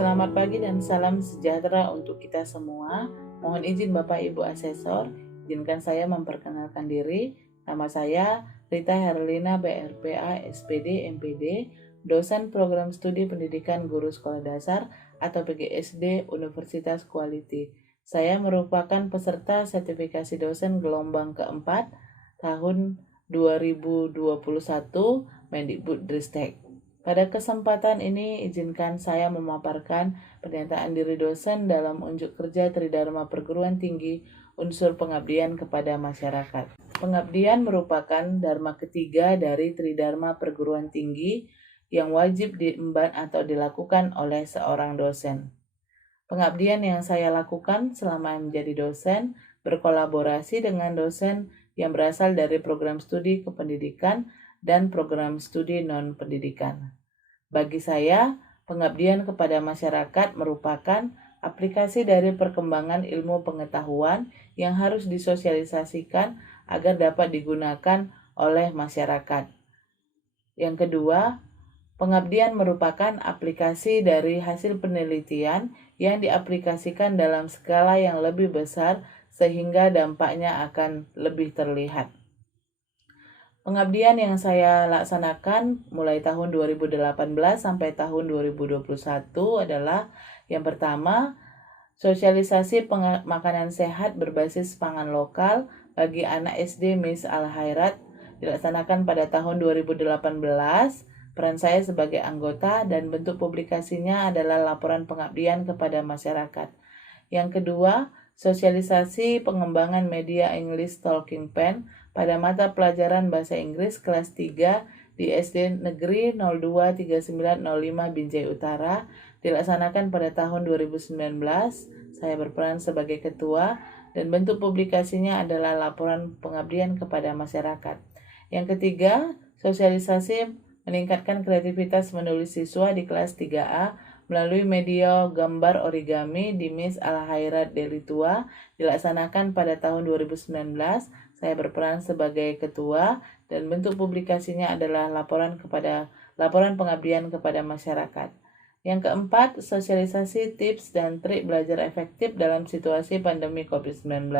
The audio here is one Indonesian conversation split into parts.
Selamat pagi dan salam sejahtera untuk kita semua. Mohon izin Bapak Ibu Asesor, izinkan saya memperkenalkan diri. Nama saya Rita Herlina BRPA SPD MPD, dosen program studi pendidikan guru sekolah dasar atau PGSD Universitas Quality. Saya merupakan peserta sertifikasi dosen gelombang keempat tahun 2021 Mendikbudristek. Pada kesempatan ini, izinkan saya memaparkan pernyataan diri dosen dalam unjuk kerja Tridharma Perguruan Tinggi unsur pengabdian kepada masyarakat. Pengabdian merupakan dharma ketiga dari Tridharma Perguruan Tinggi yang wajib diemban atau dilakukan oleh seorang dosen. Pengabdian yang saya lakukan selama menjadi dosen berkolaborasi dengan dosen yang berasal dari program studi kependidikan dan program studi non-pendidikan. Bagi saya, pengabdian kepada masyarakat merupakan aplikasi dari perkembangan ilmu pengetahuan yang harus disosialisasikan agar dapat digunakan oleh masyarakat. Yang kedua, pengabdian merupakan aplikasi dari hasil penelitian yang diaplikasikan dalam skala yang lebih besar sehingga dampaknya akan lebih terlihat. Pengabdian yang saya laksanakan mulai tahun 2018 sampai tahun 2021 adalah yang pertama, sosialisasi makanan sehat berbasis pangan lokal bagi anak SD Miss Al-Khairat dilaksanakan pada tahun 2018. Peran saya sebagai anggota dan bentuk publikasinya adalah laporan pengabdian kepada masyarakat. Yang kedua, sosialisasi pengembangan media English Talking Pen pada mata pelajaran Bahasa Inggris kelas 3 di SD Negeri 023905 Binjai Utara dilaksanakan pada tahun 2019. Saya berperan sebagai ketua dan bentuk publikasinya adalah laporan pengabdian kepada masyarakat. Yang ketiga, sosialisasi meningkatkan kreativitas menulis siswa di kelas 3A melalui media gambar origami di Miss Al-Khairat Delitua dilaksanakan pada tahun 2019. Saya berperan sebagai ketua dan bentuk publikasinya adalah laporan pengabdian kepada masyarakat. Yang keempat, sosialisasi tips dan trik belajar efektif dalam situasi pandemi COVID-19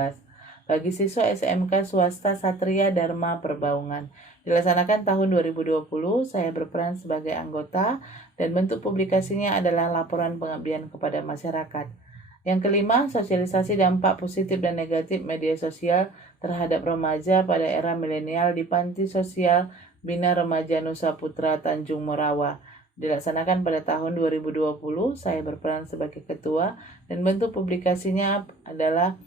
bagi siswa SMK swasta Satria Dharma Perbaungan. Dilaksanakan tahun 2020, saya berperan sebagai anggota dan bentuk publikasinya adalah laporan pengabdian kepada masyarakat. Yang kelima, sosialisasi dampak positif dan negatif media sosial terhadap remaja pada era milenial di Panti Sosial Bina Remaja Nusa Putra Tanjung Morawa. Dilaksanakan pada tahun 2020, saya berperan sebagai ketua dan bentuk publikasinya adalah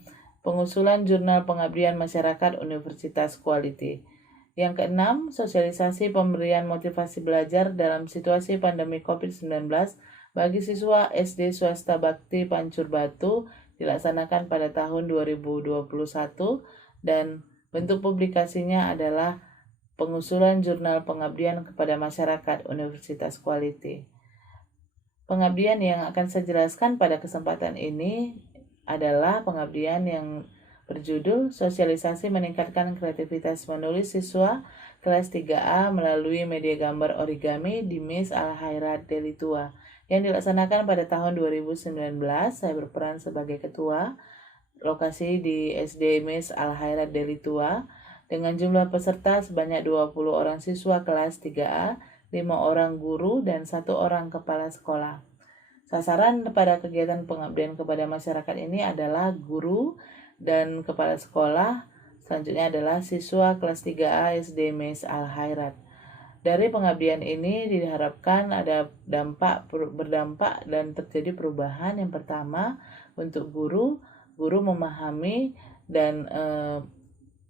pengusulan Jurnal Pengabdian Masyarakat Universitas Quality. Yang keenam, sosialisasi pemberian motivasi belajar dalam situasi pandemi COVID-19 bagi siswa SD Swasta Bakti Pancur Batu dilaksanakan pada tahun 2021 dan bentuk publikasinya adalah pengusulan Jurnal Pengabdian kepada Masyarakat Universitas Quality. Pengabdian yang akan saya jelaskan pada kesempatan ini adalah pengabdian yang berjudul Sosialisasi Meningkatkan Kreativitas Menulis Siswa kelas 3A melalui media gambar origami di Miss Al-Khairat Delitua yang dilaksanakan pada tahun 2019. Saya berperan sebagai ketua, lokasi di SD Miss Al-Khairat Delitua dengan jumlah peserta sebanyak 20 orang siswa kelas 3A, 5 orang guru dan 1 orang kepala sekolah. Sasaran pada kegiatan pengabdian kepada masyarakat ini adalah guru dan kepala sekolah. Selanjutnya adalah siswa kelas 3A SD Miss Al-Khairat. Dari pengabdian ini diharapkan ada berdampak dan terjadi perubahan. Yang pertama, untuk guru memahami dan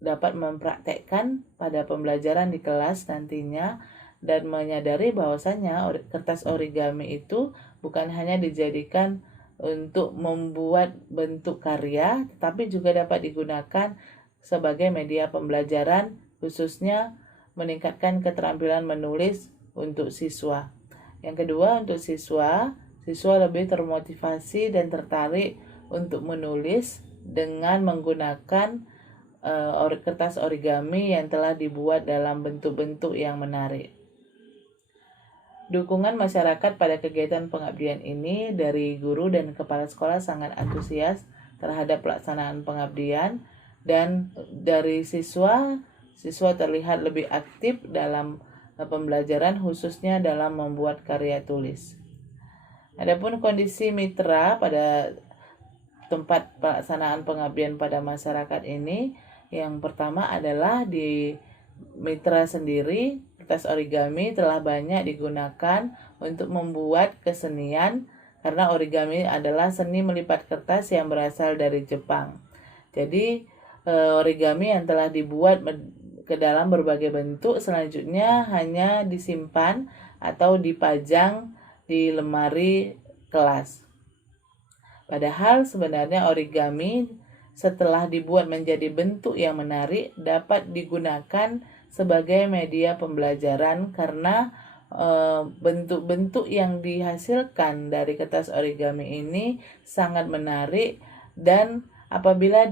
dapat mempraktekkan pada pembelajaran di kelas nantinya dan menyadari bahwasannya kertas origami itu bukan hanya dijadikan untuk membuat bentuk karya, tetapi juga dapat digunakan sebagai media pembelajaran, khususnya meningkatkan keterampilan menulis untuk siswa. Yang kedua, untuk siswa lebih termotivasi dan tertarik untuk menulis dengan menggunakan kertas origami yang telah dibuat dalam bentuk-bentuk yang menarik. Dukungan masyarakat pada kegiatan pengabdian ini dari guru dan kepala sekolah sangat antusias terhadap pelaksanaan pengabdian, dan dari siswa terlihat lebih aktif dalam pembelajaran, khususnya dalam membuat karya tulis. Adapun kondisi mitra pada tempat pelaksanaan pengabdian pada masyarakat ini, yang pertama adalah di mitra sendiri, kertas origami telah banyak digunakan untuk membuat kesenian, karena origami adalah seni melipat kertas yang berasal dari Jepang. Jadi origami yang telah dibuat ke dalam berbagai bentuk selanjutnya hanya disimpan atau dipajang di lemari kelas. Padahal sebenarnya origami setelah dibuat menjadi bentuk yang menarik dapat digunakan sebagai media pembelajaran, karena bentuk-bentuk yang dihasilkan dari kertas origami ini sangat menarik, dan apabila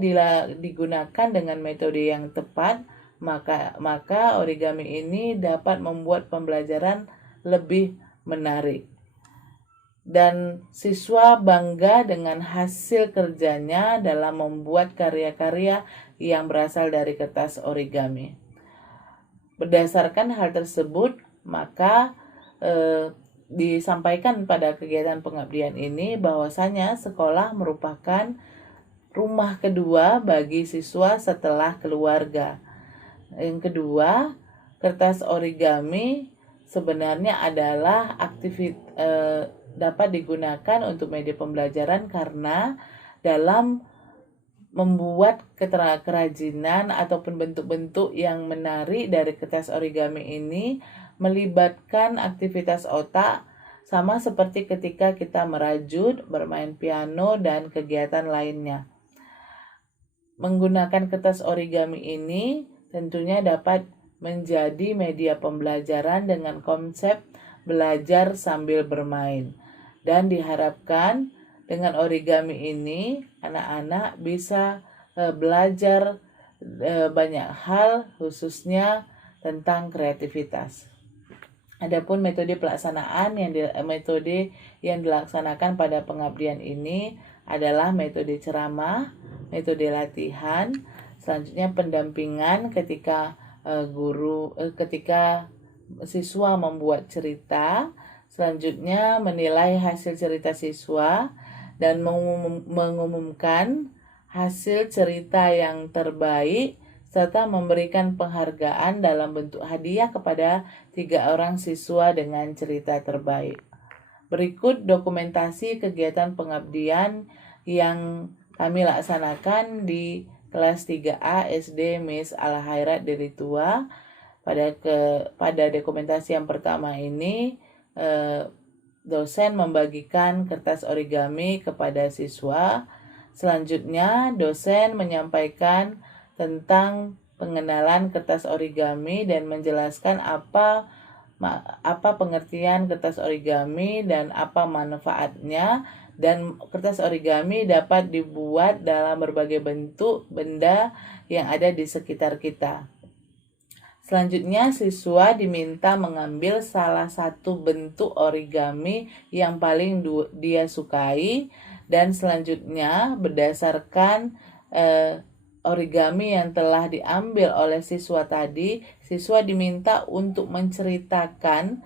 digunakan dengan metode yang tepat, maka origami ini dapat membuat pembelajaran lebih menarik. Dan siswa bangga dengan hasil kerjanya dalam membuat karya-karya yang berasal dari kertas origami. Berdasarkan hal tersebut, maka disampaikan pada kegiatan pengabdian ini bahwasanya sekolah merupakan rumah kedua bagi siswa setelah keluarga. Yang kedua, kertas origami sebenarnya adalah dapat digunakan untuk media pembelajaran, karena dalam membuat kerajinan ataupun bentuk-bentuk yang menarik dari kertas origami ini melibatkan aktivitas otak, sama seperti ketika kita merajut, bermain piano, dan kegiatan lainnya. Menggunakan kertas origami ini tentunya dapat menjadi media pembelajaran dengan konsep belajar sambil bermain. Dan diharapkan dengan origami ini anak-anak bisa belajar banyak hal, khususnya tentang kreativitas. Adapun metode pelaksanaan metode yang dilaksanakan pada pengabdian ini adalah metode ceramah, metode latihan, selanjutnya pendampingan ketika ketika siswa membuat cerita, selanjutnya menilai hasil cerita siswa dan mengumumkan hasil cerita yang terbaik, serta memberikan penghargaan dalam bentuk hadiah kepada 3 orang siswa dengan cerita terbaik. Berikut dokumentasi kegiatan pengabdian yang kami laksanakan di kelas 3A SD Miss Al-Khairat Deli Tua. Pada dokumentasi yang pertama ini, dosen membagikan kertas origami kepada siswa. Selanjutnya, dosen menyampaikan tentang pengenalan kertas origami dan menjelaskan apa pengertian kertas origami dan apa manfaatnya. Dan kertas origami dapat dibuat dalam berbagai bentuk benda yang ada di sekitar kita. Selanjutnya, siswa diminta mengambil salah satu bentuk origami yang paling dia sukai, dan selanjutnya berdasarkan origami yang telah diambil oleh siswa tadi, siswa diminta untuk menceritakan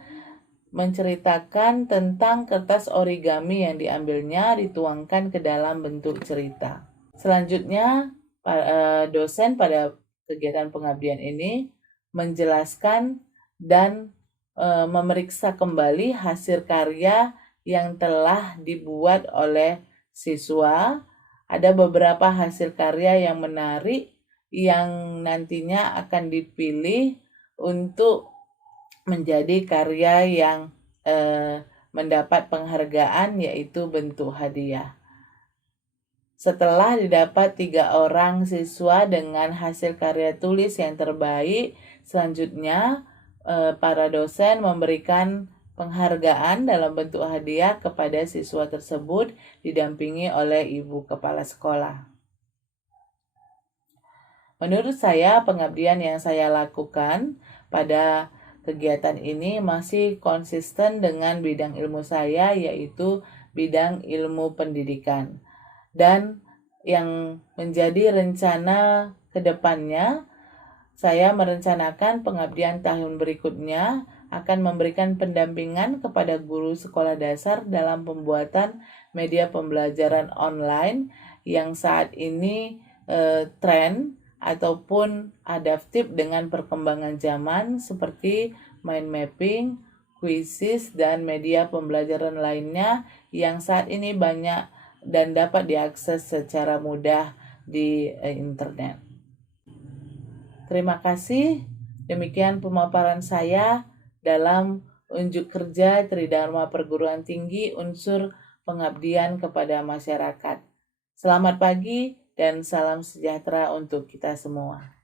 tentang kertas origami yang diambilnya, dituangkan ke dalam bentuk cerita. Selanjutnya, dosen pada kegiatan pengabdian ini menjelaskan dan memeriksa kembali hasil karya yang telah dibuat oleh siswa. Ada beberapa hasil karya yang menarik yang nantinya akan dipilih untuk menjadi karya yang mendapat penghargaan, yaitu bentuk hadiah. Setelah didapat 3 orang siswa dengan hasil karya tulis yang terbaik, selanjutnya para dosen memberikan penghargaan dalam bentuk hadiah kepada siswa tersebut, didampingi oleh ibu kepala sekolah. Menurut saya, pengabdian yang saya lakukan pada kegiatan ini masih konsisten dengan bidang ilmu saya, yaitu bidang ilmu pendidikan. Dan yang menjadi rencana ke depannya, saya merencanakan pengabdian tahun berikutnya akan memberikan pendampingan kepada guru sekolah dasar dalam pembuatan media pembelajaran online yang saat ini tren ataupun adaptif dengan perkembangan zaman seperti mind mapping, quizzes, dan media pembelajaran lainnya yang saat ini banyak dan dapat diakses secara mudah di internet. Terima kasih. Demikian pemaparan saya dalam unjuk kerja Tridharma Perguruan Tinggi unsur pengabdian kepada masyarakat. Selamat pagi dan salam sejahtera untuk kita semua.